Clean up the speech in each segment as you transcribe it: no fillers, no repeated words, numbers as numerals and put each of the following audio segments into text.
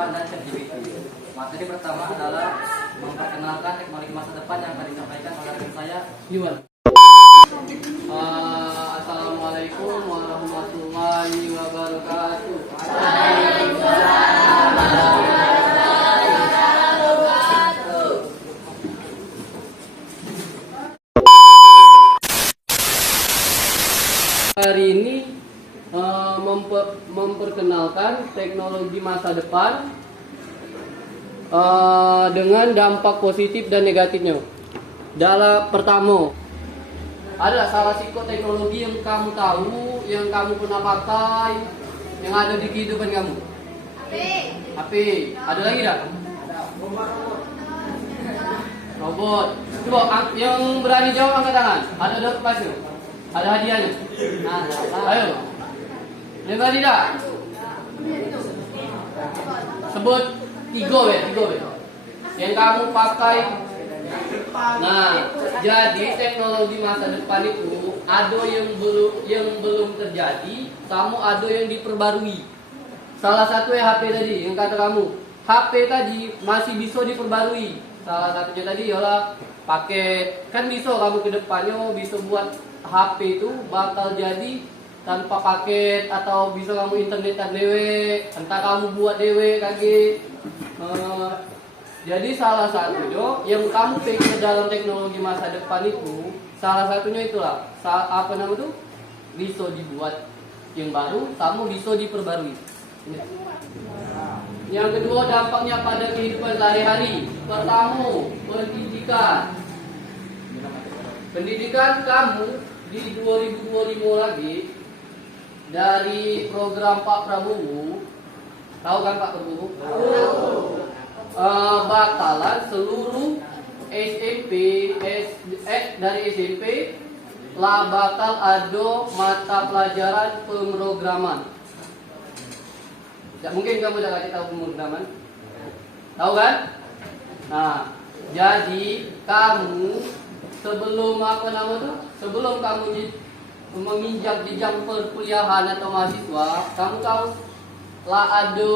depan dan ChatGPT. Materi pertama adalah memperkenalkan teknologi masa depan yang akan disampaikan oleh rekan saya, Yuan. Assalamualaikum warahmatullahi wabarakatuh. Hari ini memperkenalkan teknologi masa depan dengan dampak positif dan negatifnya. Dalam pertama, ada salah satu teknologi yang kamu tahu, yang kamu pernah pakai, yang ada di kehidupan kamu. HP. Ada lagi tak? Robot. Coba yang berani jawab angkat tangan. Ada door prize-nya? Ada hadiahnya? Nah, ayo. Yang berani tak? Sebut tiga. Yang kamu pakai. Nah, jadi teknologi masa depan itu ada yang belum terjadi, kamu ada yang diperbarui. Salah satu HP tadi yang kata kamu, HP tadi masih bisa diperbarui. Salah satunya tadi ialah paket. Kan bisa kamu ke depannya bisa buat HP itu bakal jadi tanpa paket, atau bisa kamu internetan dewe, entah kamu buat dewe kaki. Jadi salah satunya yang kamu pikir dalam teknologi masa depan itu, salah satunya itulah apa namanya itu, bisa dibuat yang baru, kamu bisa diperbarui. Yang kedua, dampaknya pada kehidupan sehari-hari. Pertama, pendidikan. Pendidikan kamu di 2025 lagi dari program Pak Prabowo. Tahu kan Pak Prabowo? Bakalan seluruh SMP dari SMP lah bakal ada mata pelajaran pemrograman. Ya, mungkin kamu udah kasih tahu pemrograman, tahu kan? Nah, jadi kamu sebelum sebelum kamu menginjak jenjang perkuliahan atau mahasiswa, kamu tahu lah ada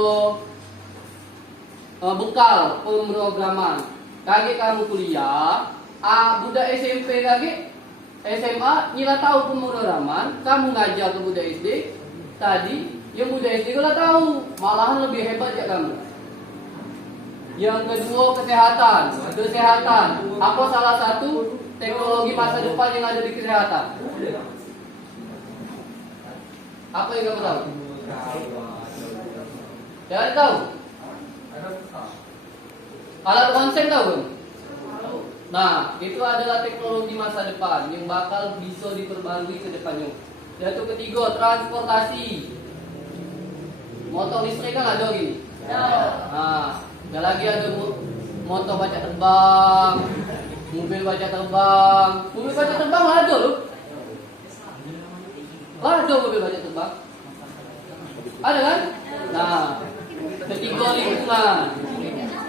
bekal pemrograman. Kaki kamu kuliah, budak SMP kaki SMA nila tahu pemrograman, kamu ngajar ke budak SD tadi, yang budak SD kalau tahu, malahan lebih hebat ya kamu. Yang kedua, kesehatan. Apa salah satu teknologi masa depan yang ada di kesehatan? Apa yang kamu tahu? Jangan tahu. Alat konsen tahu kan? Nah, itu adalah teknologi masa depan yang bakal bisa diperbarui ke depannya. Yaitu ketiga, transportasi. Motor listrik kan ada gini. Nah, ada lagi ada motor baca terbang, mobil baca terbang. Mobil baca terbang ada loh. Ada mobil baca terbang. Ada kan? Nah, ketiga,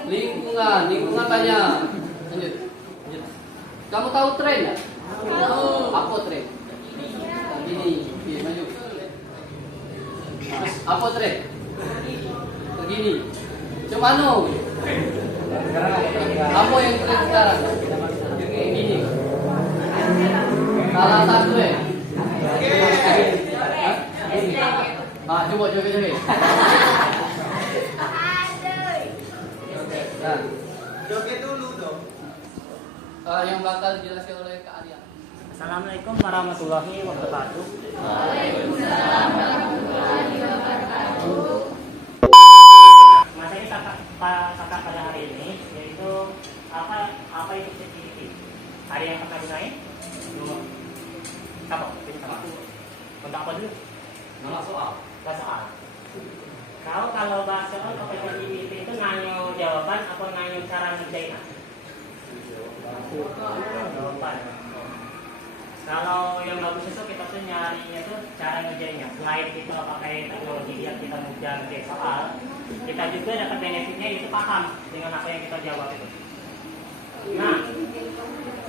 lingkungan banyak. Lanjut. Kamu tahu tren ya? Apa tren? Ini, maju. Apa tren? Begini. Cemano. Apa yang tren sekarang? Ini. Salah satu ya. Coba. Nah, joget dulu dong. Yang bakal dijelaskan oleh Kak Arya. Assalamualaikum warahmatullahi wabarakatuh. Waalaikumsalam warahmatullahi wabarakatuh. Materi kakak pada hari ini yaitu apa itu ChatGPT. Hari yang pernah gunain? Apa? Untuk apa dulu? Nama soal. Kau kalau bahas soal ChatGPT itu nanya jawaban atau nanya cara ngerjain? Jawaban. Kalau yang bagus itu kita tuh nyarinya tuh cara ngerjainnya. Selain kita pakai teknologi yang kita mudah ngerjain soal, kita juga dapat benefitnya itu paham dengan apa yang kita jawab itu. Nah,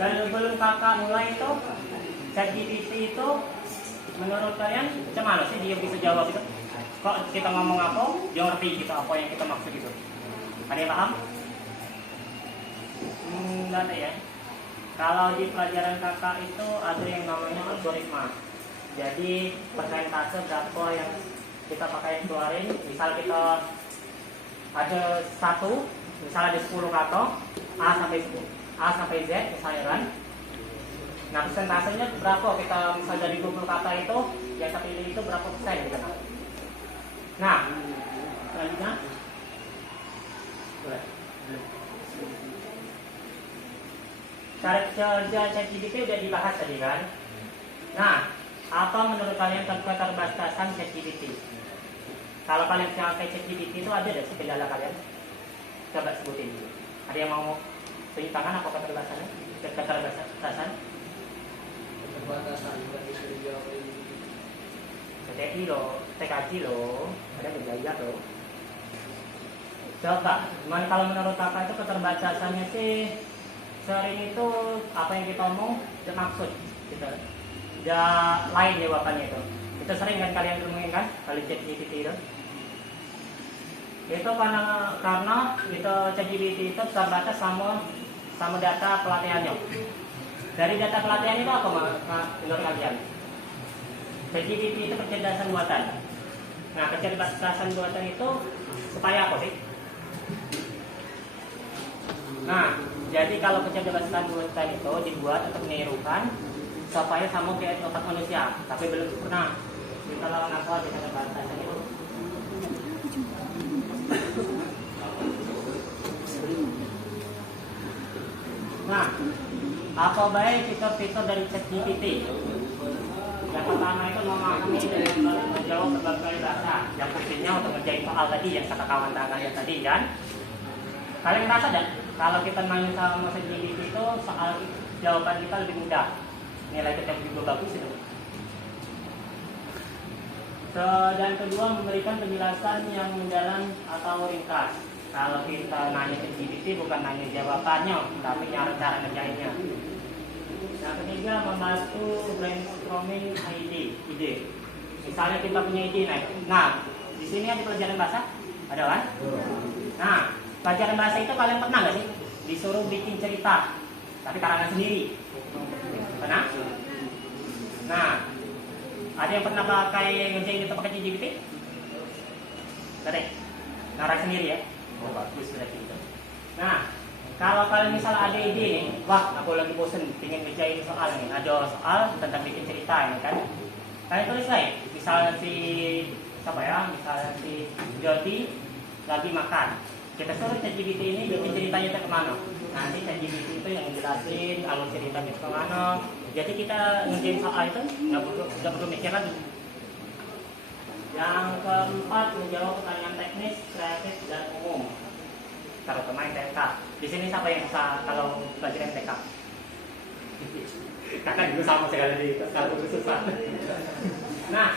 sebelum kakak mulai itu, ChatGPT itu menurut kalian gimana sih dia bisa jawab itu? kok kita ngomong apa, dia ngerti gitu apa yang kita maksud itu. Ada yang paham? Enggak ada ya. Kalau di pelajaran kakak itu ada yang namanya algoritma. Jadi persentase berapa yang kita pakai keluarin. Misal kita ada satu, misal ada 10 kata A sampai Z misalnya kan. Nah persentasenya berapa kita misal dari 20 kata itu yang kita pilih itu berapa persen gitu. Nah selanjutnya cara kerja ChatGPT udah dibahas tadi kan. Nah apa menurut kalian keterbatasan ChatGPT? Kalau kalian pakai ChatGPT itu ada sih kendala kalian? Coba sebutin. Ada yang mau tunjuk tangan apa keterbatasannya? Keterbatasan? Keterbatasan nggak bisa dijawab ini. TKI loh, ada berjaya loh. Coba, gimana kalau menurut kakak itu keterbatasannya sih sering itu apa yang kita omong tidak maksud gitu. Udah lain jawabannya itu. Itu sering kan kalian temuin kan kalau ChatGPT itu. Itu karena itu ChatGPT itu terbatas sama data pelatihannya. Dari data pelatihan itu apa menurut kalian? ChatGPT itu kecerdasan buatan. Nah kecerdasan buatan itu supaya apa sih? Nah jadi kalau kecerdasan buatan itu dibuat untuk menirukan supaya sama kayak otak manusia, tapi belum sempurna. Kita lawan apa dengan keterbatasan itu? Nah, apa baik fitur-fitur dari ChatGPT? Yang pertama itu memahami dan menjawab berbagai bahasa. Yang fungsinya untuk menjadi soal tadi yang kata kawan tangannya tadi kan? Kalian merasa tidak? Kalau kita nanya sama ChatGPT itu soal jawaban kita lebih mudah, nilai kita juga bagus itu. Dan kedua memberikan penjelasan yang mendalam atau ringkas. Kalau kita nanya ke GPT bukan nanya jawabannya, tapi cara ngerjainnya. Yang ketiga membantu brainstorming ide. Misalnya kita punya ide, nah di sini ada pelajaran bahasa, ada kan? Nah pelajaran bahasa itu kalian pernah nggak sih disuruh bikin cerita, tapi karangan sendiri? Pernah? Nah ada yang pernah pakai ngerjain itu pakai GPT? Tadi ngarang sendiri ya? Oh bagus berarti itu. Nah kalau kalian misalnya ada ide nih, wah aku lagi bosen ingin ngerjain soal nih, ada soal tentang bikin cerita ini kan, kalian tulis lah. Misalnya si siapa ya, misalnya si Jody lagi makan, kita suruh ChatGPT ini bikin ceritanya itu kemana. Nanti ChatGPT itu yang jelasin alur ceritanya itu kemana. Jadi kita ngerjain soal itu nggak perlu mikir lagi. Yang keempat menjawab pertanyaan teknis, kreatif dan umum. Terutama TK. Di sini siapa yang bisa kalau pelajaran TK? Kakak juga sama sekali di kalau susah. Nah,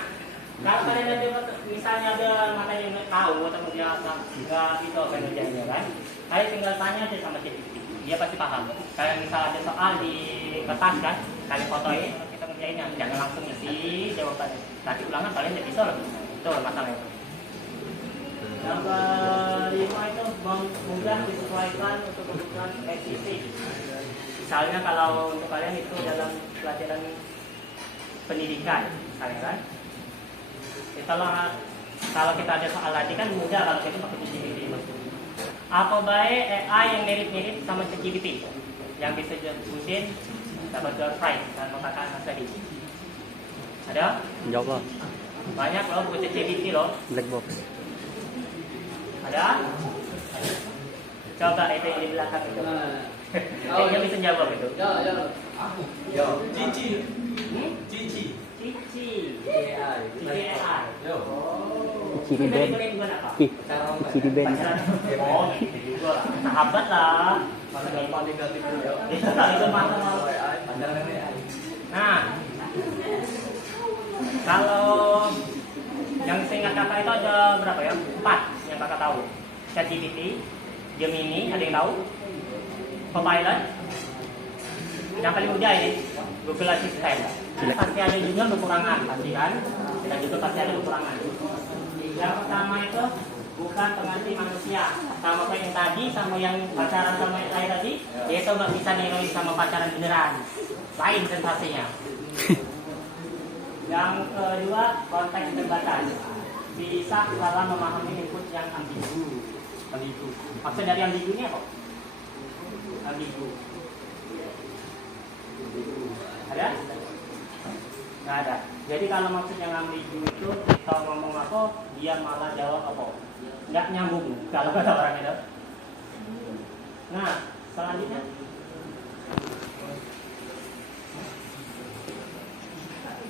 kalau kalian ada misalnya ada matanya yang nggak tahu atau nggak itu apa kerjanya kan? Kalian tinggal tanya aja sama ChatGPT. Dia pasti paham. Kalian misal ada soal di kertas kan, kalian fotoin, kita ngerjainnya. Jangan langsung isi jawabannya. Nanti ulangan kalian jadi bisa loh. Itu masalahnya. Yang kelima itu mudah disesuaikan untuk kebutuhan spesifik. Misalnya kalau untuk kalian itu dalam pelajaran pendidikan, misalnya kan, kalau kita ada soal tadi kan mudah kalau kita pakai ChatGPT. Apa baik AI yang mirip-mirip sama ChatGPT yang bisa disebutin dapat door prize dan mengatakan tadi? Ada? Jawab. Banyak loh buku ChatGPT loh. Black box. Ada? Coba itu yang di belakang itu. Dia bisa jawab itu. Ya. Cici. Cici. AI. AI. Ciri band. Ciri band. Oh, itu juga lah. Sahabat lah. Pandangan negatif dulu ya. Itu masalah. Pandangan AI. Nah, kalau yang seingat kakak itu ada berapa ya? 4 yang kakak tahu. ChatGPT, Gemini, ada yang tahu? Copilot. Yang paling mudah ini Google Assistant. Pasti ada juga kekurangan, pasti kan? Dan juga pasti ada kekurangan. Yang pertama itu bukan pengganti manusia. Sama kayak yang tadi, sama yang pacaran sama yang lain tadi, dia itu nggak bisa niruin sama pacaran beneran. Lain sensasinya. Yang kedua, konteks terbatas. Bisa dalam memahami input yang ambigu. Ambigu. Maksud dari ambigu ini apa? Ambigu. Ada? Nggak ada. Jadi kalau maksud yang ambigu itu kita ngomong apa, dia malah jawab apa. Nggak nyambung kalau kata orang itu. Nah, selanjutnya.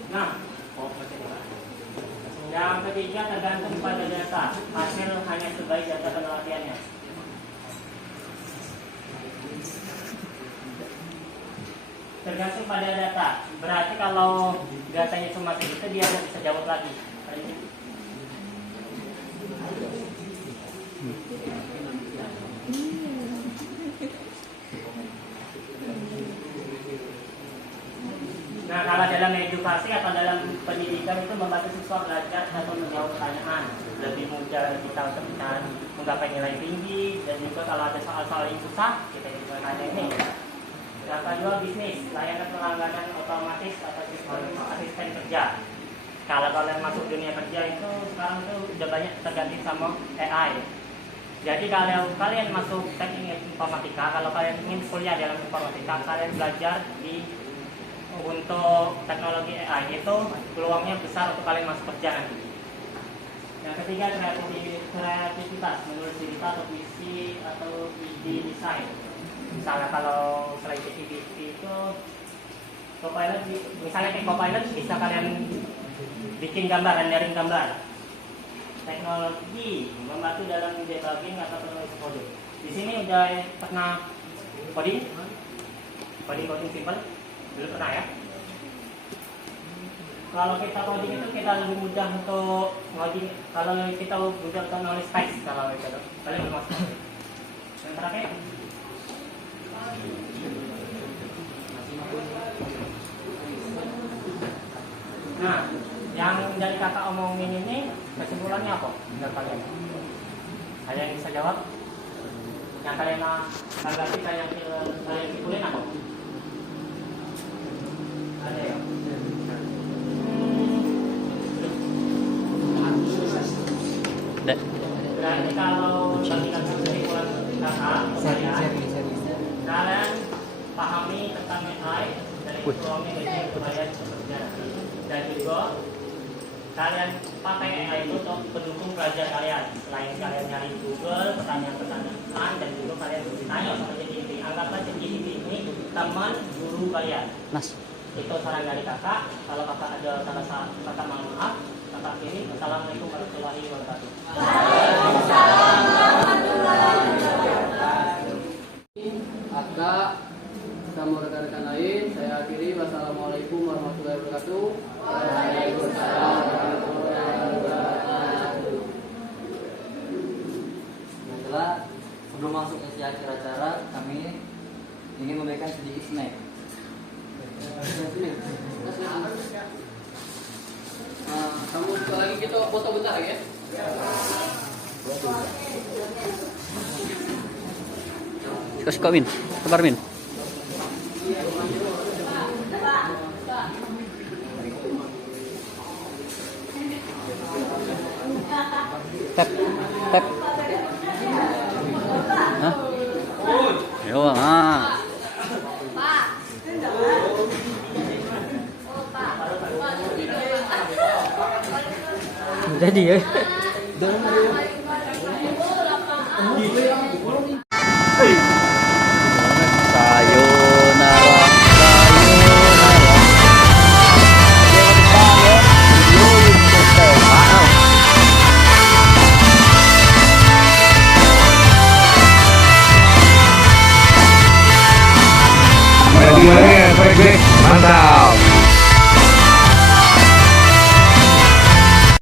Nah, yang ketiga tergantung pada data. Hasil hanya sebaik data penelitiannya. Tergantung pada data. Berarti kalau datanya cuma segitu dia nggak bisa jawab lagi. Nah, kalau dalam edukasi atau dalam pendidikan itu membantu siswa belajar atau menjawab pertanyaan, lebih mudah kita untuk menggapai nilai tinggi, dan juga kalau ada soal-soal yang susah kita bisa tanya ini. Yang kedua, bisnis, layanan pelangganan otomatis atau asisten kerja. Kalau kalian masuk dunia kerja itu sekarang itu udah banyak terganti sama AI. Jadi kalau kalian masuk teknik informatika, kalau kalian ingin kuliah dalam informatika, kalian belajar untuk teknologi AI itu peluangnya besar untuk kalian masuk kerja nanti. Yang ketiga, kreativitas, menulis cerita atau puisi atau ide desain. Misalnya kalau selain ChatGPT itu Copilot, misalnya kayak Copilot bisa kalian bikin gambar, rendering gambar. Teknologi membantu dalam debugging atau penulis kode. Di sini udah pernah coding simple, dulu pernah ya. Kalau kita coding itu kita lebih mudah untuk coding. Kalau kita mudah untuk nulis teks, kalau itu kalian belum masuk. Yang terakhir. Nah, yang dari kakak omongin ini kesimpulannya apa? Menurut kalian? Ada yang bisa jawab? Yang kalian tanggapi, kalian simpulin apa? Ada ya? Berarti kalau bagi kakak kesimpulan kakak, kalian pahami tentang AI dari peluangnya gaji kalian bekerja, dan juga kalian pakai AI itu untuk pendukung pelajar kalian. Selain kalian nyari Google, pertanyaan-pertanyaan, dan juga kalian bertanya sama ChatGPT. Anggaplah ChatGPT ini teman guru kalian. Itu saran dari kakak. Kalau kakak ada salah kakak mohon maaf. Kakak ini, assalamualaikum warahmatullahi wabarakatuh. Waalaikumsalam warahmatullahi wabarakatuh. Kakak sama rekan-rekan lain, saya akhiri. Wassalamualaikum warahmatullahi wabarakatuh. Waalaikumsalam warahmatullahi wabarakatuh. Setelah sebelum masuk ke akhir acara, kami ingin memberikan sedikit snack. Kamu lagi kita foto bentar ya? Suka Min, kabar Min. Tap. Hah? Yo, Jadi ya. Sayonara. Radionya efek mantap.